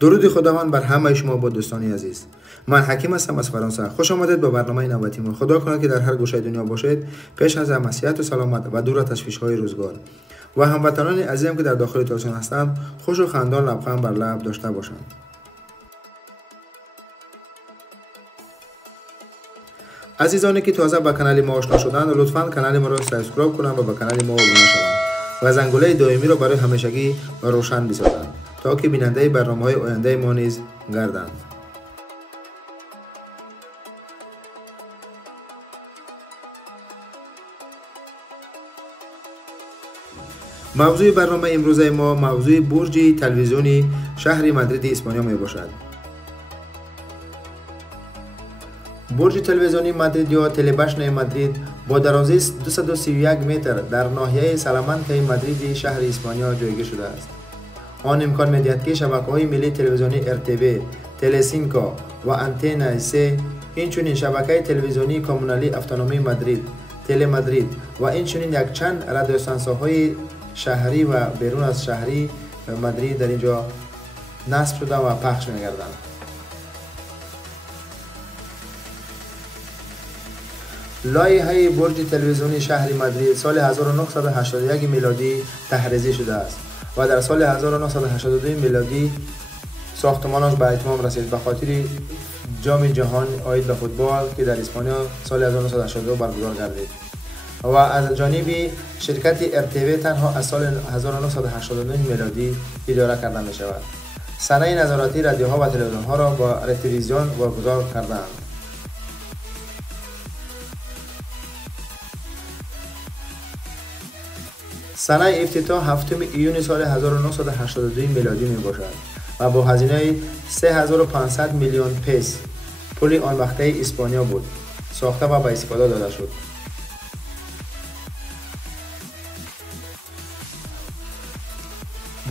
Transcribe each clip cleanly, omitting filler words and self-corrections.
درود خداوند بر همه شما با دوستان عزیز. من حکیم هستم از فرانسه. خوش آمدید به برنامه نوبتی ما. خدا کنه که در هر گوشه دنیا باشید، پیش از همه صحت و سلامت و دور از تشویش‌های روزگار. و هموطنان عزیزم که در داخل تلویزیون هستند، خوش و خندان لبخند بر لب داشته باشند. عزیزانی که تازه با کانال ما آشنا شدند، لطفاً کانال ما را سابسکرایب کنند و به کانال ما ابونه شوند و زنگوله دائمی را برای همیشگی روشن بسازند تا که بیننده برنامه‌های آینده ما نیز گردند. موضوع برنامه امروز ما موضوع برج تلویزیونی شهر مادرید اسپانیا می باشد. برج تلویزیونی مادرید یا تله‌بشن مادرید با درازی 231 متر در ناحیه سالامانکا مادرید شهر اسپانیا جایگیر شده است. آن امکان می‌دهد که شبکه‌های ملی تلویزیونی RTV، تلسینکا و آنتنا 3، اینچنین شبکه تلویزیونی کمونالی اتونومی مادرید، تله مادرید و اینچنین یک چند رادیوسانسورهای شهری و بیرون از شهری مادرید در اینجا نصب شده و پخش می‌گردند. لایحه برج تلویزیونی شهر مادرید سال 1981 میلادی تحریزی شده است و در سال 1982 میلادی ساختمانش به اتمام رسید به خاطر جام جهان عاید به فوتبال که در اسپانیا سال 1982 برگزار گردید و از جانب شرکت RTV تنها از سال 1989 میلادی اداره کرده می شود. صنایع نظارتی رادیوها و تلویزیون‌ها را با رتویزیون واگذار کردند. سنه افتتاح 7 ایون سال 1982 میلادی می باشد و با هزینه 3500 میلیون پس پول آن وقته اسپانیا بود ساخته و به استفاده داده شد.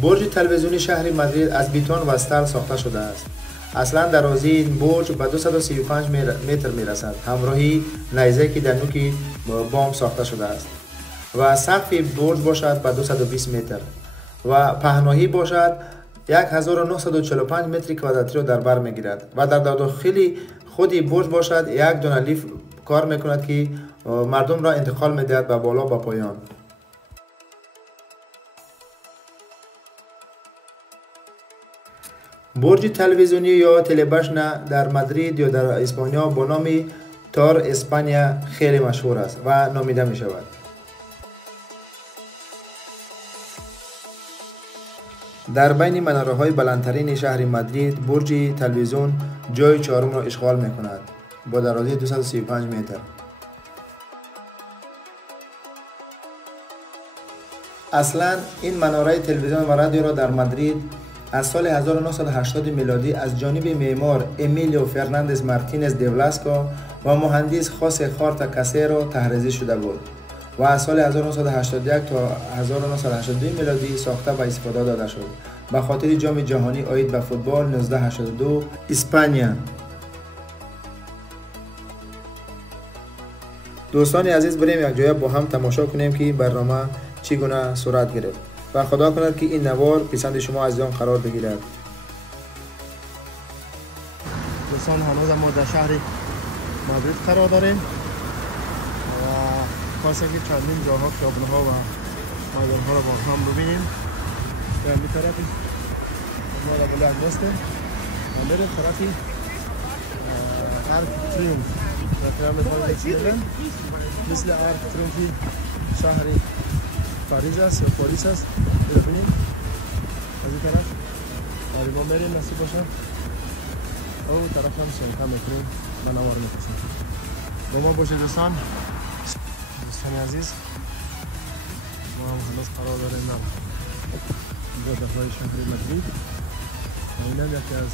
برج تلویزیونی شهر مادرید از بیتون و استال ساخته شده است. اصلا درازی این برج به 235 متر می رسد، همراهی نیزه که در نوک بام ساخته شده است و سقف برج باشد به 220 متر و پهنایی باشد 1945 متر کوادراتری را در بر میگیرد و در داخل خود برج باشد یک دونه لیفت کار میکند که مردم را انتقال میدهد به بالا و پایان. برج تلویزیونی یا تله‌بشن در مادرید یا در اسپانیا با نام تار اسپانیا خیلی مشهور است و نامیده می شود. در بین مناره‌های بلندترین شهر مادرید برج تلویزیون جای چهارم را اشغال می‌کند با درازی 235 متر. اصلا این مناره تلویزیون و رادیو را در مادرید از سال 1980 میلادی از جانب معمار امیلیو فرناندز مارتینز دی ولاسکو و مهندس خوسه خارتا کاسیرو طراحی شده بود و از سال 1981 تا 1982 میلادی ساخته و استفاده داده شد به خاطر جام جهانی عاید به فوتبال 1982 اسپانیا. دوستان عزیز، بریم یک جای با هم تماشا کنیم که این برنامه چگونه صورت گرفت و خدا کند که این نوار پسند شما عزیزان قرار بگیرد. دوستان، هنوز ما در شهر مادرید قرار داریم و خواستم که چندین جاها خیابان‌ها و میدان‌ها را با هم ببینیم. به این طرفی ما را بلند دسته و میریم طرفی ارک تریومف و تریومف مثل ارک تریومفی شهر پاریس است یا پاریس است. ببینیم از این طرف ولی ما میریم نصیب باشه او طرف هم سنکا میکنیم و نوار میکشیم. با ما باشید دوستان عزیز. ما هم هنوز قرار داریم در جاده‌های شهر مادرید و این هم یکی از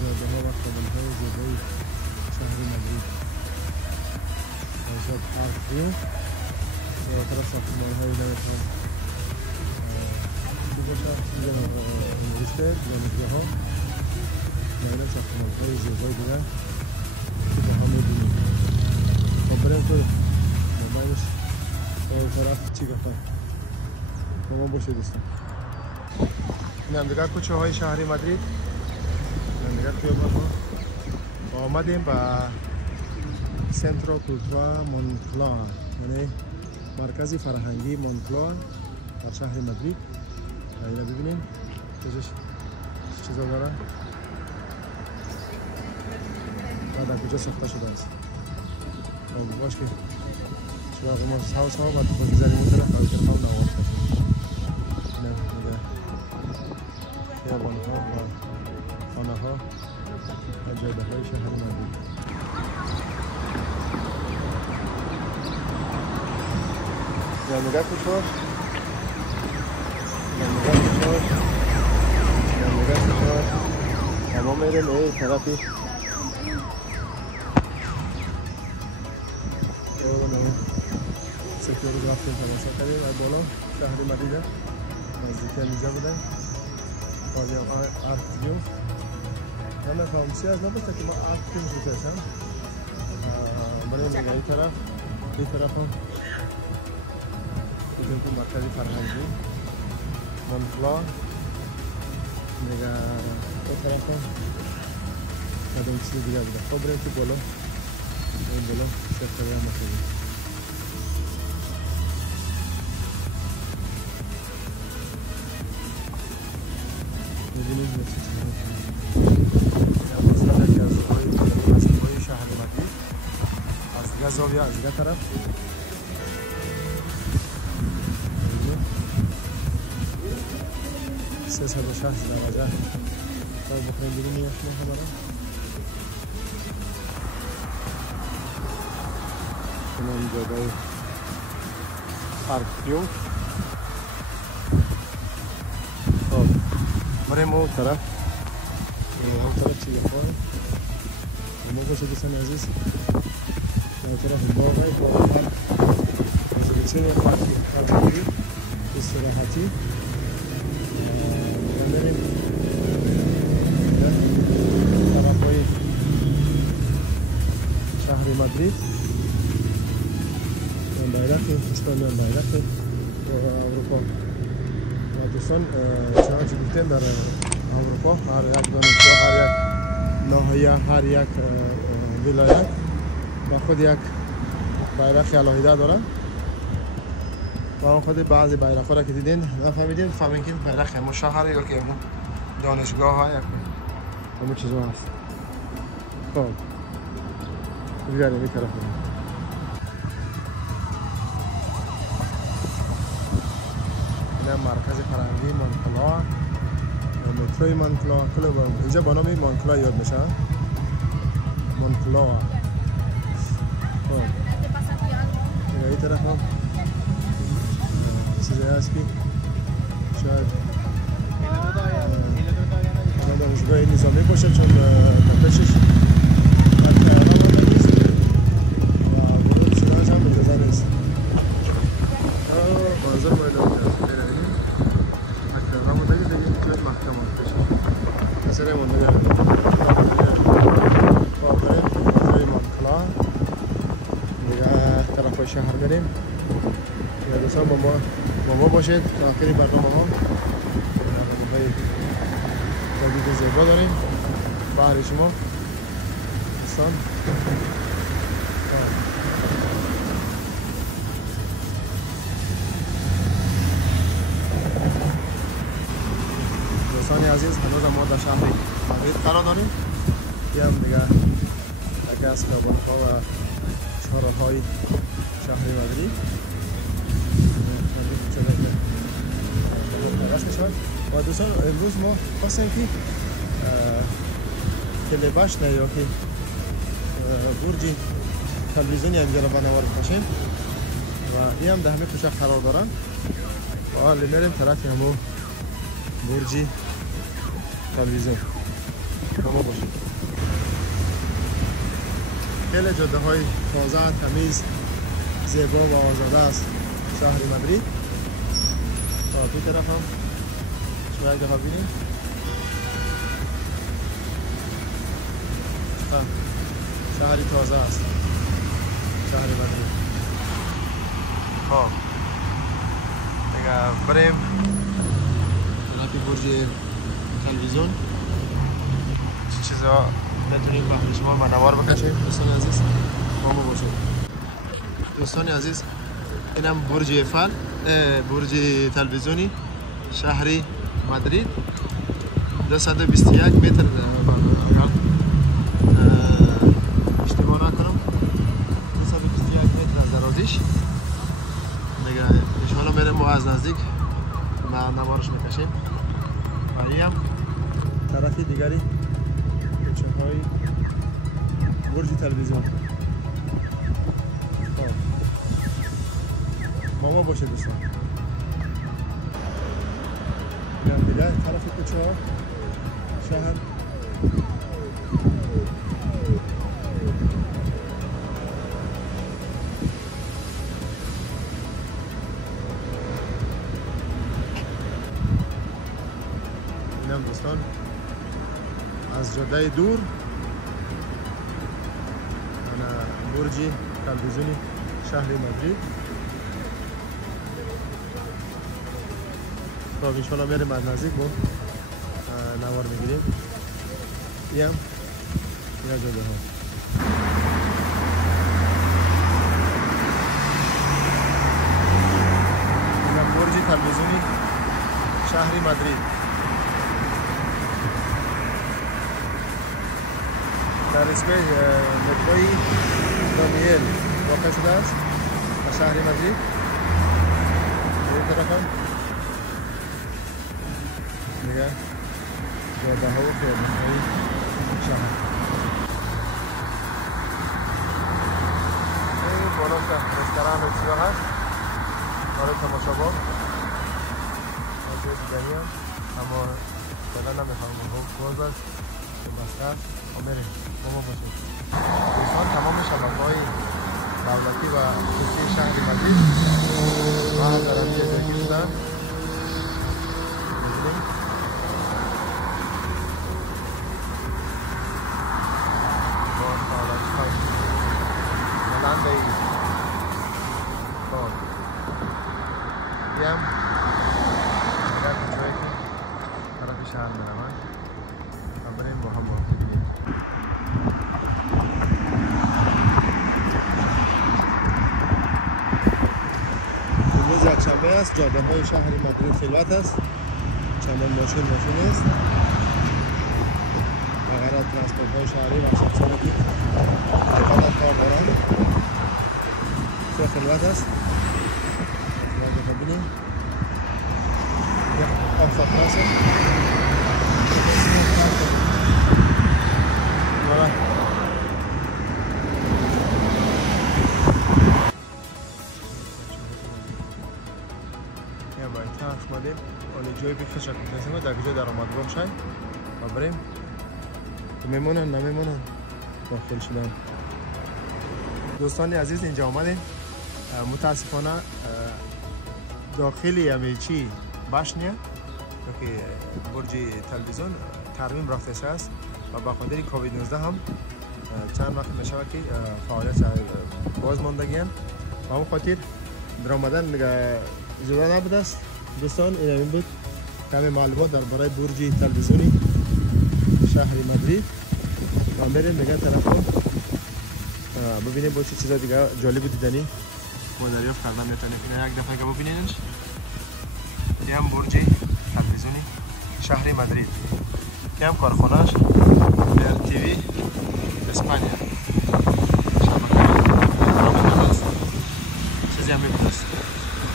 جاده‌ها و خیابان‌های زیبای شهر مادرید. اینجا پارک تریومف و طرف ساختمان‌های نمی‌تونم چی باشد، اینجا نوشته دانشگاه‌ها و این هم ساختمان‌های زیبای دیگر که با هم می‌بینیم. خب بریم تو موبایلش طرف چی گفتن با ما باشید دوستان. این هم دیگه کوچه های شهر مادرید. این دیگه خیابان ها آمدیم به سنترو کولتورا مونکلا، یعنی مرکز فرهنگی مونکلا در شهر مادرید. اینو ببینیم چه چیزا داره و در کجا ساخته شده است. باش که چراغ ما هاوس ها بعد بگذاریم اون طرف و طرف هم نوار کنیم. نه میگه خیابان ها و خانه ها و جاده های شهر مادرید. میگه کجاش اما میریم به این طرفی سکیوریتی رفتیم تماشا کردیم از بالا شهر مادرید نزدیکی اینجا بودن خالی آرک تریومف. من خاموشی از نبسته که ما آرک تریومف بکشم بریم دیگه این طرف هم بودیم که مرکزی فرهنگی مونکلا دیگه این طرف هم نداریم چیزی دیگه بوده. خب بریم که بالا این بالا سکتری هم بکنیم. می‌بینید مثل چیزی که از شهر مادرید از دیگه زاویه از دیگه طرف 360 درجه تا بخوریم بیرون میاد شما خبره کنم جاده آرک تریومف. خب بریم اون طرف چیه خواهد اما باشه دوستان عزیز اون طرف باغ های بالا پارک رزولوشن پارکی استراحتی بریم طرف های شهر مادرید بایرق اسپانیا بایرق اروپا و دوستان چنانچه گفتیم در اروپا هر یک دانشگاه هر یک ناحیه هر یک ولایت با خود یک بایرق الهیده داره و اون خود بعضی بایرق ها را که دیدین نفهمیدین فهمین که بایرق همون شهر یا که همون دانشگاه ها همون چیزا هست. خب بگردیم این طرف مرکز فرهنگی مونکلا متروی مونکلا اینجا با نام مونکلا یاد میشه مونکلا. خب این طرف هم چیزی هست که شاید دانشگاه نظامی باشه چون تپشش و ورود شدنش هم اجازه نیست. منظر باید سر مونده بریم مونکلا دیگه طرف شهر بریم. یا دوستان با ما باشید تا آخری برنامه ها. تجدید زیبا داریم بحر شما دوستان. دوستان عزیز هنوز ما در شهر مادرید قرار داریم. یه هم دیگه یکی از خیابان‌ها و چهارراه‌های شهر مادرید و دوستان امروز ما خواستیم که تلویزیون یا که برج تلویزیونی اینجا را بنوار باشیم و این هم در همه کوچه قرار دارن و حالا میریم طرف همون برج تلویزیون همون باشیم. خیلی جاده های تازه تمیز زیبا و آزاده است شهر مادرید. تا این طرف هم شما یک دفعه بینیم شهری تازه است شهر مادرید. خب دیگه بریم طرف برج تلویزیون چیزا بتونیم به شما و نوار بکشیم. دوستان عزیز با ما باشید. دوستان عزیز اینم برج ایفل، برج تلویزیونی شهری مادرید 221 متر اگر اشتباه نکنم 221 متر از درازیش دیگه. انشاءالله میریم ما از نزدیک نوارش میکشیم و این هم طرف دیگری کوچه های برج تلویزیون. ما باشه دوستان. این هم دیگر طرف کوچه ها شهر. این هم دوستان از جاده دور برج تلویزیونی شهر مادرید. خب انشاءالله میریم از نزدیک با نوار میگیریم. این هم این جاده ها. این هم برج تلویزیونی شهر مادرید در اسکوی متروی دانیل واقع شده است در شهر مادرید. این طرف هم دیگه جاده ها و خیابان های شهر. این بالا رستوران و چیزا هست برای تماشا با از دیگری هم، اما فعلا نمیخوام باز است که بسته است و میریم با ما باشید. دوستان تمام شبکه‌های دولتی و خصوصی شهر مادرید و هم در همینجا جایگیر شدن. هم در جایی که طرف شهر میروند و بریم با هم باشیم. امروز یکشنبه است. جاده های شهر مادرید خلوت است. چندان ماشین است و غیر ترانسپورت های شهری و شخصانی که فقط کار دارند خلوت است. ببینیم آفات هست یا باید تا آمدیم ولی جای بکشت نسیم در کجا در آمد بخشن و بریم میمونن نمیمونن داخل شدن. دوستان عزیز اینجا آمدیم. متاسفانه داخلی همه چی باش نیست که برج تلویزیون ترمیم رفته است و به خاطر کووید 19 هم چند وقت میشه که فعالیت باز ماندگی است و همون خاطر در آمدن اجازه نبوده است. دوستان این بود کمی معلومات درباره برج تلویزیونی شهر مادرید و میریم دیگه طرف ببینیم با چه چیزا دیگه جالب دیدنی ما دریافت کردن میتونیم. یک دفعه که ببینینش این هم برج تلویزیونی شهر مادرید. این هم کارخانه‌اش در تیوی اسپانیا شبکه چیزی هم میبینست.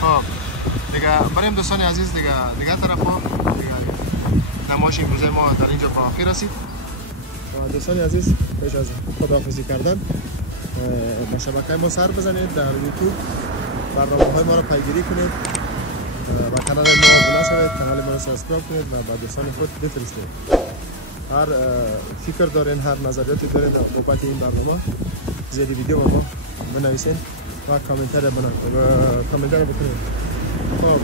خب دیگه بریم دوستان عزیز دیگه طرف ها دیگه نمایش امروز ما در اینجا به آخر رسید. دوستان عزیز پیش از خداحافظی کردن به شبکه ما سر بزنید، در یوتیوب برنامه‌های ما را پیگیری کنید و کانال ما ابونه شوید، کانال ما را سابسکرایب کنید و به دوستان خود بفرستید. هر فکر دارین، هر نظریاتی دارین بابت این برنامه زیر ویدیو ما بنویسین و کامنتر بکنید. خب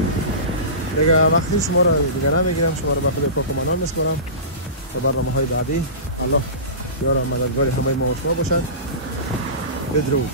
دیگه وقتی شما را دیگه نمیگیرم، شما را به خود پاک و منان میسپارم تا برنامه‌های بعدی. الله یار و مددگار همه ما و شما باشند. بدرود.